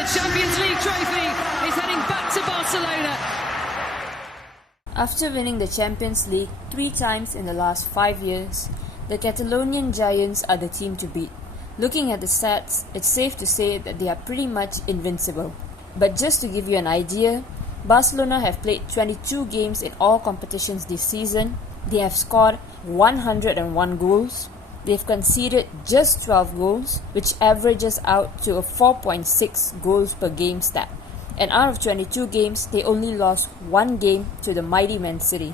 the Champions League trophy is heading back to Barcelona. After winning the Champions League 3 times in the last 5 years, the Catalonian Giants are the team to beat. Looking at the stats, it's safe to say that they are pretty much invincible. But just to give you an idea, Barcelona have played 22 games in all competitions this season. They have scored 101 goals. They've conceded just 12 goals, which averages out to a 4.6 goals per game stat. And out of 22 games, they only lost 1 game to the mighty Man City.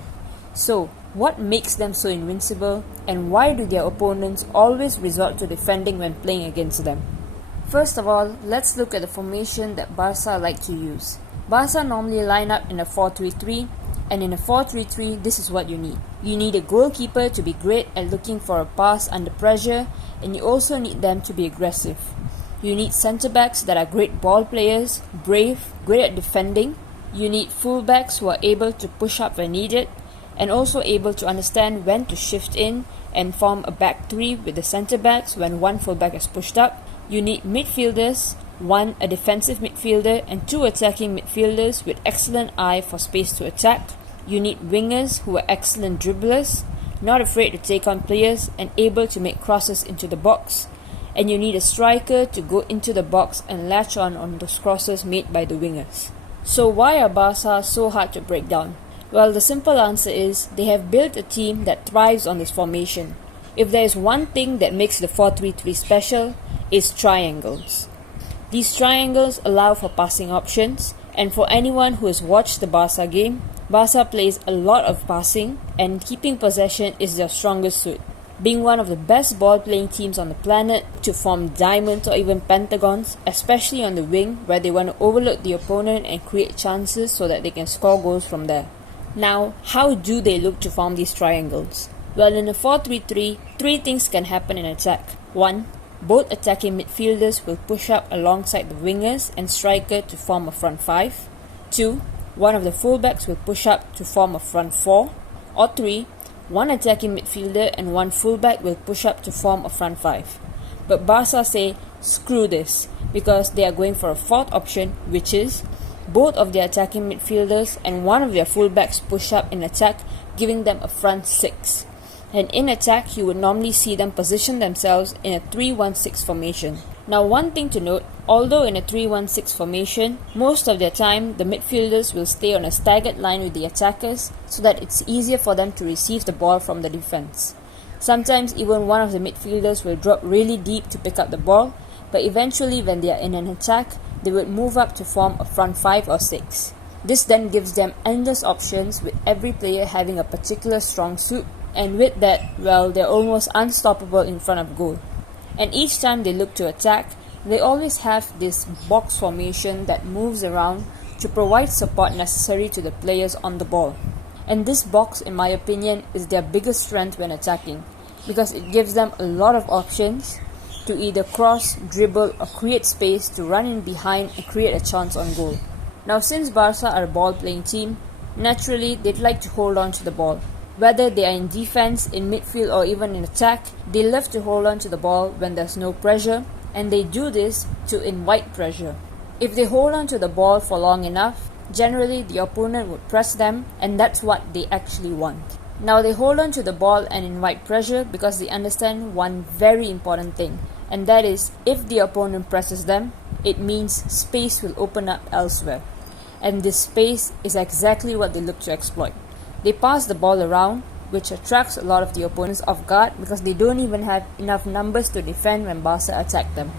So, what makes them so invincible, and why do their opponents always resort to defending when playing against them? First of all, let's look at the formation that Barca like to use. Barca normally line up in a 4-3-3, and in a 4-3-3, this is what you need. You need a goalkeeper to be great at looking for a pass under pressure, and you also need them to be aggressive. You need centre-backs that are great ball players, brave, great at defending. You need full-backs who are able to push up when needed, and also able to understand when to shift in and form a back 3 with the centre-backs when one full-back is pushed up. You need midfielders, 1 a defensive midfielder and 2 attacking midfielders with excellent eye for space to attack. You need wingers who are excellent dribblers, not afraid to take on players and able to make crosses into the box. And you need a striker to go into the box and latch on those crosses made by the wingers. So why are Barca so hard to break down? Well, the simple answer is they have built a team that thrives on this formation. If there is one thing that makes the 4-3-3 special, it's triangles. These triangles allow for passing options, and for anyone who has watched the Barca game, Barca plays a lot of passing, and keeping possession is their strongest suit. Being one of the best ball-playing teams on the planet to form diamonds or even pentagons, especially on the wing where they want to overload the opponent and create chances so that they can score goals from there. Now, how do they look to form these triangles? Well, in a 4-3-3, 3 things can happen in attack. 1. Both attacking midfielders will push up alongside the wingers and striker to form a front 5. 2. One of the fullbacks will push up to form a front 4. Or 3. One attacking midfielder and 1 fullback will push up to form a front 5. But Barca say, screw this, because they are going for a 4th option, which is both of their attacking midfielders and 1 of their fullbacks push up in attack, giving them a front 6. And in attack, you would normally see them position themselves in a 3-1-6 formation. Now, one thing to note, although in a 3-1-6 formation, most of their time the midfielders will stay on a staggered line with the attackers so that it's easier for them to receive the ball from the defense. Sometimes even one of the midfielders will drop really deep to pick up the ball, but eventually when they are in an attack, they would move up to form a front 5 or 6. This then gives them endless options with every player having a particular strong suit, and with that, well, they're almost unstoppable in front of goal. And each time they look to attack, they always have this box formation that moves around to provide support necessary to the players on the ball. And this box, in my opinion, is their biggest strength when attacking, because it gives them a lot of options to either cross, dribble or create space to run in behind and create a chance on goal. Now, since Barca are a ball-playing team, naturally they'd like to hold on to the ball. Whether they are in defense, in midfield or even in attack, they love to hold on to the ball when there's no pressure, and they do this to invite pressure. If they hold on to the ball for long enough, generally the opponent would press them, and that's what they actually want. Now, they hold on to the ball and invite pressure because they understand one very important thing, and that is, if the opponent presses them, it means space will open up elsewhere. And this space is exactly what they look to exploit. They pass the ball around, which attracts a lot of the opponents off guard because they don't even have enough numbers to defend when Barca attack them.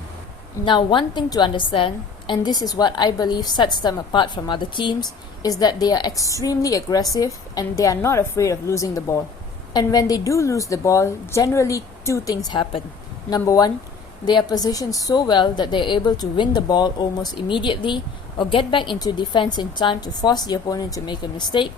Now, one thing to understand, and this is what I believe sets them apart from other teams, is that they are extremely aggressive and they are not afraid of losing the ball. And when they do lose the ball, generally 2 things happen. Number 1, they are positioned so well that they are able to win the ball almost immediately or get back into defense in time to force the opponent to make a mistake.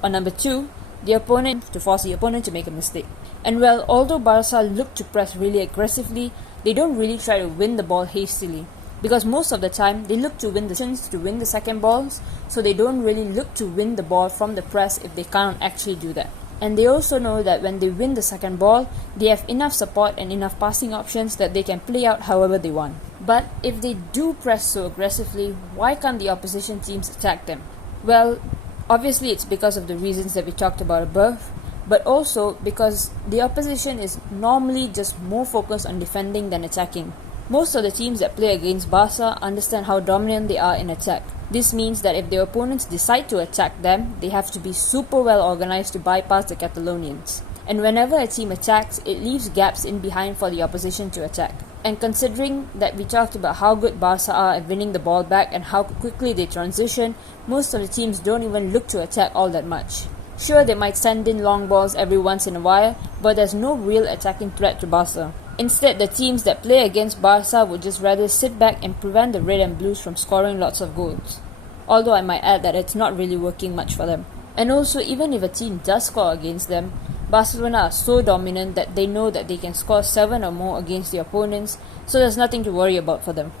Or number 2, to force the opponent to make a mistake. And well, although Barca look to press really aggressively, they don't really try to win the ball hastily. Because most of the time, they look to win the second balls, so they don't really look to win the ball from the press if they can't actually do that. And they also know that when they win the second ball, they have enough support and enough passing options that they can play out however they want. But if they do press so aggressively, why can't the opposition teams attack them? Well, obviously it's because of the reasons that we talked about above, but also because the opposition is normally just more focused on defending than attacking. Most of the teams that play against Barca understand how dominant they are in attack. This means that if their opponents decide to attack them, they have to be super well organized to bypass the Catalonians. And whenever a team attacks, it leaves gaps in behind for the opposition to attack. And considering that we talked about how good Barca are at winning the ball back and how quickly they transition, most of the teams don't even look to attack all that much. Sure, they might send in long balls every once in a while, but there's no real attacking threat to Barca. Instead, the teams that play against Barca would just rather sit back and prevent the Red and Blues from scoring lots of goals. Although I might add that it's not really working much for them. And also, even if a team does score against them, Barcelona are so dominant that they know that they can score 7 or more against the opponents, so there's nothing to worry about for them.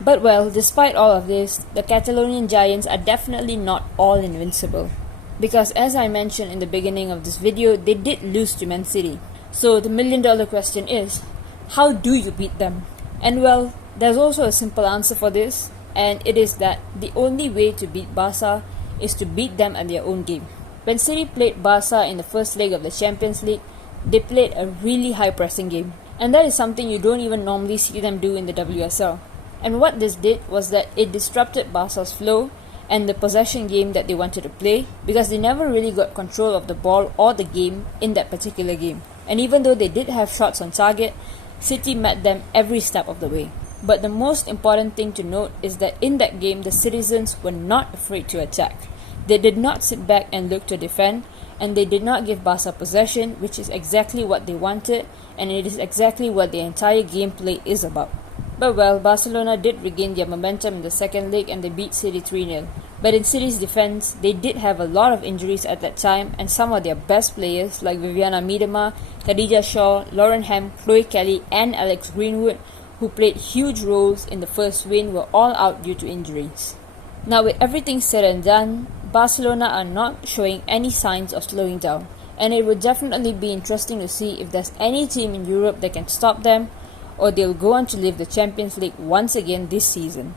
But well, despite all of this, the Catalonian Giants are definitely not all invincible. Because as I mentioned in the beginning of this video, they did lose to Man City. So the million-dollar question is, how do you beat them? And well, there's also a simple answer for this, and it is that the only way to beat Barca is to beat them at their own game. When City played Barca in the first leg of the Champions League, they played a really high-pressing game. And that is something you don't even normally see them do in the WSL. And what this did was that it disrupted Barca's flow and the possession game that they wanted to play, because they never really got control of the ball or the game in that particular game. And even though they did have shots on target, City met them every step of the way. But the most important thing to note is that in that game, the citizens were not afraid to attack. They did not sit back and look to defend, and they did not give Barca possession, which is exactly what they wanted, and it is exactly what the entire gameplay is about. But well, Barcelona did regain their momentum in the second leg and they beat City 3-0. But in City's defense, they did have a lot of injuries at that time, and some of their best players like Vivianne Miedema, Khadija Shaw, Lauren Hemp, Chloe Kelly and Alex Greenwood, who played huge roles in the first win, were all out due to injuries. Now with everything said and done, Barcelona are not showing any signs of slowing down, and it would definitely be interesting to see if there's any team in Europe that can stop them, or they'll go on to live the Champions League once again this season.